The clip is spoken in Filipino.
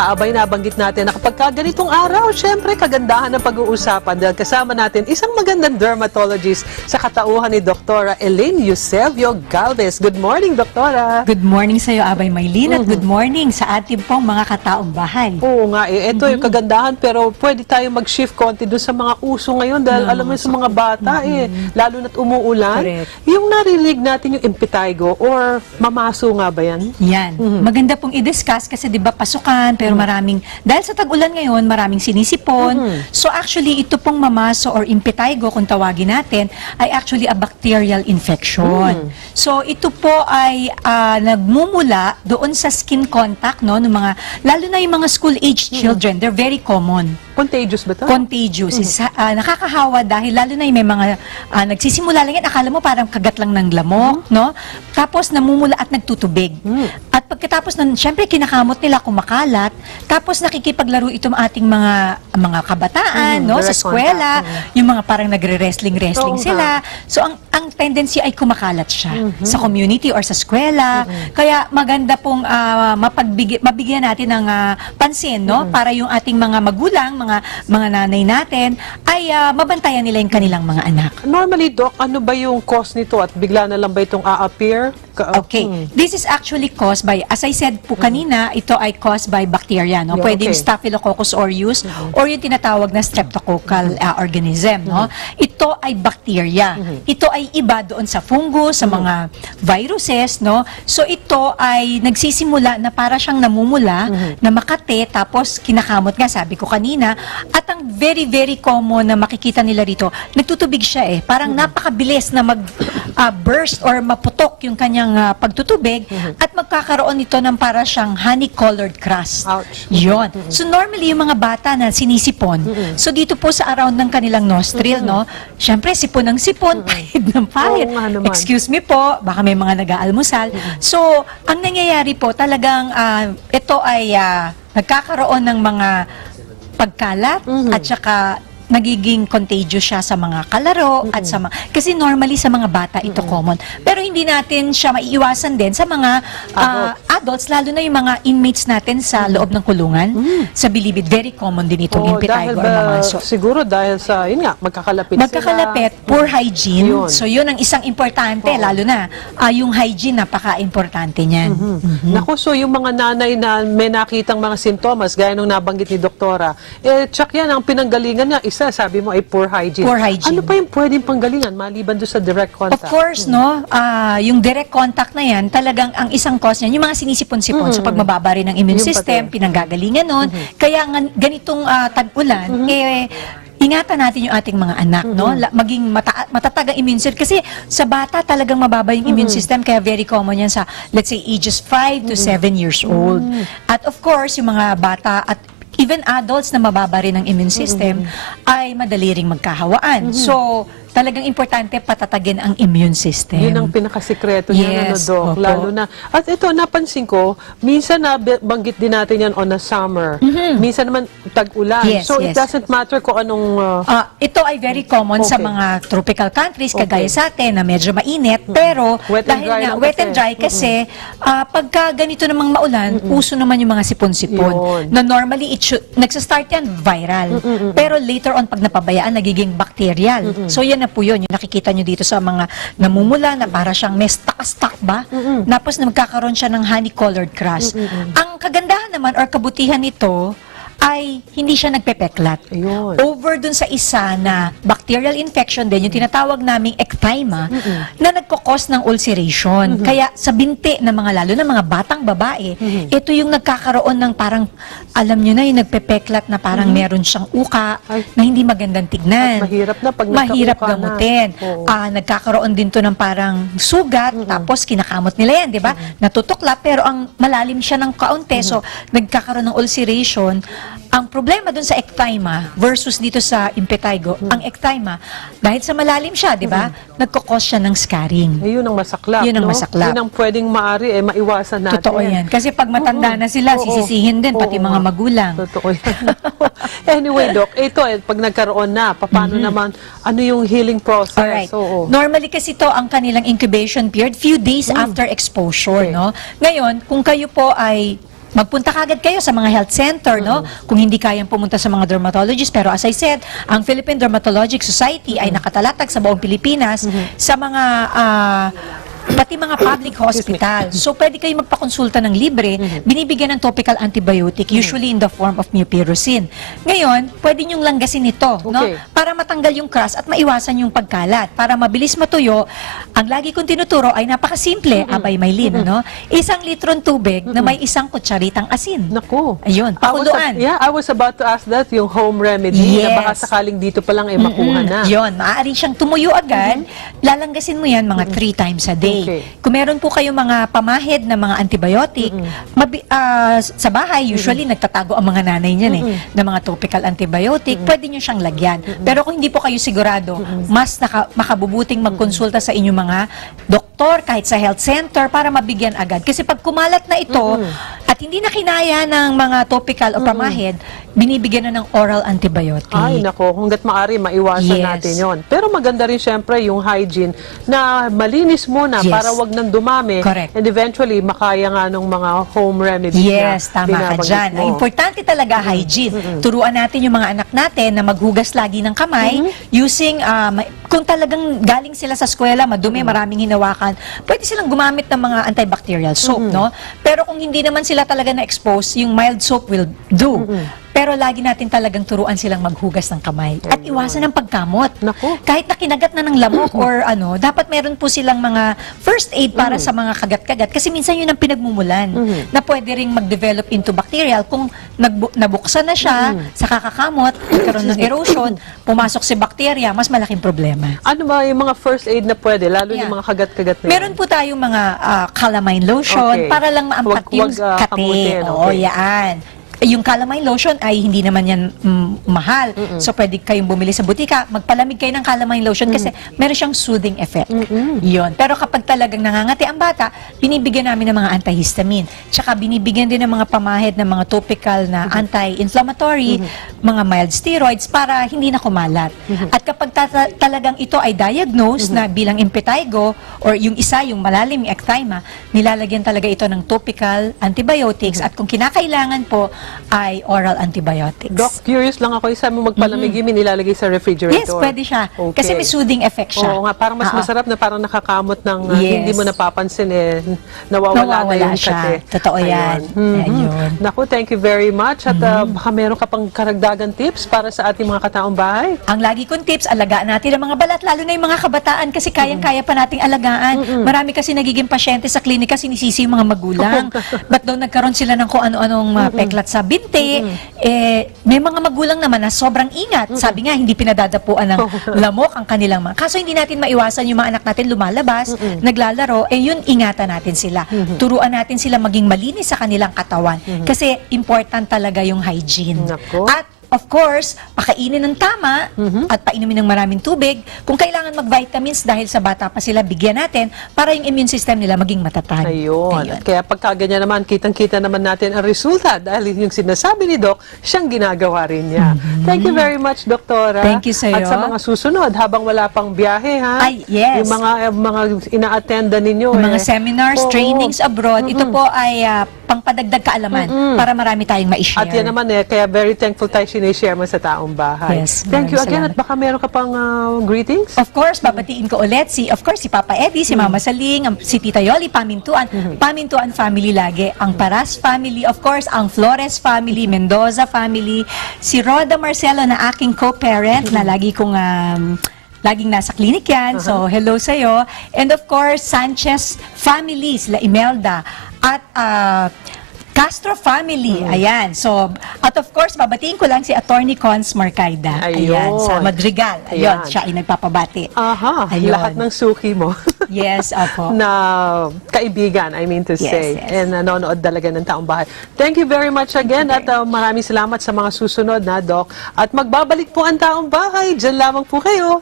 nga, abay nabanggit natin na kapag ganitong araw, syempre kagandahan ng pag-uusapan dahil kasama natin isang magandang dermatologist sa katauhan ni Dr. Elaine Eusebio Galvez. Good morning, Doktora. Good morning sa iyo, Abay Maylin, at good morning sa ating pong mga kataong bahay. Oo nga, ito yung kagandahan, pero pwede tayo mag-shift konti doon sa mga uso ngayon dahil alam mo sa mga bata, lalo na't umuulan. Correct. Yung narinig natin yung impetigo or mamaso nga ba yan? Yan. Maganda pong i-discuss kasi 'di ba pasukan pero maraming dahil sa tag-ulan ngayon, maraming sinisipon. So actually ito pong mamaso or impetigo kung tawagin natin ay actually a bacterial infection. So ito po ay nagmumula doon sa skin contact no ng mga lalo na yung mga school age children. They're very common. Contagious ba ito? Contagious. Nakakahawa dahil lalo na yung may mga nagsisimula lang yan, akala mo parang kagat lang ng lamok, no? Tapos namumula at nagtutubig. At pagkatapos nun, syempre kinakamot nila kumakalat, tapos nakikipaglaro itong ating mga kabataan, no? Sa eskwela, yung mga parang nagre-wrestling sila. So ang tendency ay kumakalat siya sa community or sa eskwela. Kaya maganda pong mabigyan natin ng pansin, no? Para yung ating mga magulang, mga nanay natin ay mabantayan nila yung kanilang mga anak. Normally, Doc, ano ba yung cause nito at bigla na lang ba itong a-appear? Okay. This is actually caused by, as I said po kanina, ito ay caused by bacteria, no? Pwede yung Staphylococcus aureus or yung tinatawag na streptococcal organism, no? Ito ay bacteria. Ito ay iba doon sa fungus, sa mga viruses, no? So ito ay nagsisimula na para siyang namumula, na makate, tapos kinakamot nga, sabi ko kanina, at ang very, very common na makikita nila rito, nagtutubig siya Parang napakabilis na mag-burst or maputok yung kanyang pagtutubig at magkakaroon nito ng para siyang honey-colored crust. Ouch. Yun. So normally yung mga bata na sinisipon, so dito po sa around ng kanilang nostril, no? Syempre sipon ng sipon, pahid ng pahid. Oo nga naman. Excuse me po, baka may mga nag-aalmusal. So ang nangyayari po talagang ito ay nagkakaroon ng mga pagkalat at saka nagiging contagious siya sa mga kalaro at sa mga, kasi normally sa mga bata ito common. Pero hindi natin siya maiiwasan din sa mga adults, lalo na yung mga inmates natin sa loob ng kulungan. Sa bilibid, very common din itong impetigo or mamaso. Siguro dahil sa, yun nga, magkakalapit poor hygiene. So yun ang isang importante, lalo na yung hygiene, napaka-importante niyan. Naku, so yung mga nanay na may nakitang mga sintomas, gaya nung nabanggit ni Doktora, check yan, ang pinanggalingan niya, sabi mo ay poor hygiene. Poor hygiene. Ano pa yung pwedeng panggalingan maliban doon sa direct contact? Of course, no? Yung direct contact na yan, talagang ang isang cause niyan, yung mga sinisipon-sipon sa pagmababa rin ng immune system, pinanggagalingan nun. Kaya ganitong tag-ulan, ingatan natin yung ating mga anak, no? Maging matatag ang immune system. Kasi sa bata talagang mababa yung immune system, kaya very common yan sa, let's say, ages 5 to 7 years old. At of course, yung mga bata at even adults na mababa rin ang immune system ay madali ring magkahawaan. So, talagang importante patatagin ang immune system. Yun ang pinakasikreto niya, Yes, Doc. opo. Lalo na, at ito, napansin ko, minsan nabanggit din natin yan on a summer. Minsan naman tag-ulan. Yes, So, it yes. doesn't matter kung anong... Ito ay very common sa mga tropical countries, kagaya sa atin, na medyo mainit. Pero, Wet and dahil dry nga, lang wet kasi. and dry kasi, pagka ganito namang maulan, uso naman yung mga sipon-sipon. Yun. Na normally, nagsastart yan viral. Pero later on, pag napabayaan, nagiging bacterial. So, yan na po yun. Yung nakikita nyo dito sa mga namumula na para siyang may stuck ba? Tapos magkakaroon siya ng honey-colored crust. Ang kagandahan naman or kabutihan nito ay hindi siya nagpepeklat. Ayun. Over dun sa isa na bacterial infection din, yung tinatawag naming ecthyma, na nagkakos ng ulceration. Kaya sa binti ng mga lalo na mga batang babae, ito yung nagkakaroon ng parang, alam nyo na, yung nagpepeklat na parang meron siyang uka na hindi magandang tignan. At mahirap na pag Mahirap nagkauka gamutin. Nagkakaroon din to ng parang sugat, tapos kinakamot nila yan, di ba? Natutuklap, pero ang malalim siya ng kaunti, so nagkakaroon ng ulceration. Ang problema dun sa ecthyma versus dito sa impetigo, ang ecthyma, dahil sa malalim siya, di ba? Nagkakos siya ng scarring. Yun ang masaklap. Yun ang masaklap. Yun ang pwedeng maari, maiwasan natin. Totoo yan. Kasi pag matanda na sila, sisisihin din, pati mga magulang. Totoo yan. Anyway, Doc, ito pag nagkaroon na, paano naman, ano yung healing process? Alright. Normally kasi ito ang kanilang incubation period, few days after exposure, no? Ngayon, kung kayo po ay magpunta kagad kayo sa mga health center, no? Kung hindi kayang pumunta sa mga dermatologist. Pero as I said, ang Philippine Dermatologic Society ay nakatalatag sa buong Pilipinas sa mga pati mga public hospital. So, pwede kayo magpakonsulta ng libre, binibigyan ng topical antibiotic, usually in the form of mupirocin. Ngayon, pwede nyong langgasin ito, no? Para matanggal yung crust at maiwasan yung pagkalat. Para mabilis matuyo, ang lagi kong tinuturo ay napakasimple, Abay Maylin, no? 1 litrong tubig na may 1 kutsaritang asin. Naku. Ayun, pakuluan. I was about to ask that, yung home remedy, Yes. na baka sakaling dito pa lang ay makuha na. Yun, maaari siyang tumuyo agad. Lalanggasin mo yan mga 3 times a day. Okay. Kung meron po kayong mga pamahid na mga antibiotic, sa bahay, usually nagtatago ang mga nanay niyan ng mga topical antibiotic, pwede nyo siyang lagyan. Pero kung hindi po kayo sigurado, mas makabubuting magkonsulta sa inyong mga doktor, kahit sa health center, para mabigyan agad. Kasi pag kumalat na ito, at hindi na kinaya ng mga topical o pamahid, binibigyan na ng oral antibiotic. Ay, nako, hanggat maaari, maiwasan Yes. natin yon. Pero maganda rin syempre yung hygiene na malinis muna Yes. para wag nang dumami. Correct. And eventually, makaya nga ng mga home remedies Yes, na tama ka binabanggit dyan. mo. Ang importante talaga, hygiene. Turuan natin yung mga anak natin na maghugas lagi ng kamay using, kung talagang galing sila sa eskwela, madumi, maraming hinawakan, pwede silang gumamit ng mga antibacterial soap, no? Pero kung hindi naman sila talaga na-expose, yung mild soap will do. Pero lagi natin talagang turuan silang maghugas ng kamay. At iwasan ang pagkamot. Naku. Kahit na kinagat na ng lamok or dapat meron po silang mga first aid para sa mga kagat-kagat. Kasi minsan yun ang pinagmumulan na pwede ring mag-develop into bacterial. Kung nabuksan na siya sa kakakamot, nagkaroon ng erosion, pumasok si bacteria, mas malaking problema. Ano ba yung mga first aid na pwede, lalo Yeah. yung mga kagat-kagat na Meron po tayong mga calamine lotion Okay. para lang maampat Wag- yung wag, kate. kamutin, Oo, okay. yan. Yung calamine lotion ay hindi naman yan mahal. So, pwede kayong bumili sa butika, magpalamig kayo ng calamine lotion kasi meron siyang soothing effect. Yun. Pero kapag talagang nangangati ang bata, binibigyan namin ng mga antihistamine. Tsaka binibigyan din ng mga pamahid ng mga topical na anti-inflammatory, mga mild steroids para hindi na kumalat. At kapag talagang ito ay diagnosed na bilang impetigo or yung isa, yung malalim, yung ecthyma, nilalagyan talaga ito ng topical antibiotics at kung kinakailangan po, ay oral antibiotics. Doc, curious lang ako, isa mo magpalamig yun, nilalagay sa refrigerator. Yes, pwede siya. Okay. Kasi may soothing effect siya. Oo nga, parang mas masarap na parang nakakamot ng Yes. hindi mo napapansin nawawala na yung siya. kate. Totoo yan. Ayun. Naku, thank you very much. At baka meron ka pang karagdagan tips para sa ating mga kataong bahay. Ang lagi kong tips, alagaan natin ang mga balat, lalo na yung mga kabataan kasi kayang-kaya pa nating alagaan. Marami kasi nagiging pasyente sa klinika, sinisisi yung mga magulang. Ba't daw nagkaroon sila ng kung ano-anong peklat sa binti? May mga magulang naman na sobrang ingat. Sabi nga, hindi pinadadapuan ng lamok ang kanilang mga. Kaso hindi natin maiwasan yung mga anak natin lumalabas, naglalaro, yun ingatan natin sila. Turuan natin sila maging malinis sa kanilang katawan. Kasi important talaga yung hygiene. Nako. At of course, pakainin ng tama at painumin ng maraming tubig. Kung kailangan mag-vitamins dahil sa bata pa sila, bigyan natin para yung immune system nila maging matatag. Ayun. At kaya pagka ganyan naman, kitang-kita naman natin ang resulta dahil yung sinasabi ni Doc, siyang ginagawa rin niya. Thank you very much, Doktora. Thank you sa'yo. At sa mga susunod, habang wala pang biyahe, ha? Ay, yes. Yung mga ina-attenda ninyo. Yung mga seminars, Oo. trainings abroad, ito po ay pangpadagdag kaalaman para marami tayong ma-share. At yan naman kaya very thankful tayo sinishare mo sa taong bahay. Yes, Thank you maraming again. At baka meron ka pang greetings? Of course, babatiin ko ulit si Papa Eddie, si Mama Saling, si Tita Yoli, Pamintuan. Pamintuan family lagi. Ang Paras family, of course, ang Flores family, Mendoza family, si Roda Marcelo na aking co-parent na lagi kong laging nasa clinic yan. So, hello sa'yo. And of course, Sanchez family, sila Imelda. At Castro family, ayan. So, at of course, babatiin ko lang si Attorney Cons Marcaida. Ayan, Ayun. sa Madrigal. Ayun, Ayan. siya ay nagpapabati. Aha, Ayun. lahat ng suki mo. Yes, opo. na kaibigan, I mean to Yes, say. yes. And nanonood talaga ng taong bahay. Thank you very much again at maraming salamat sa mga susunod na, Doc. At magbabalik po ang taong bahay. Diyan lamang po kayo.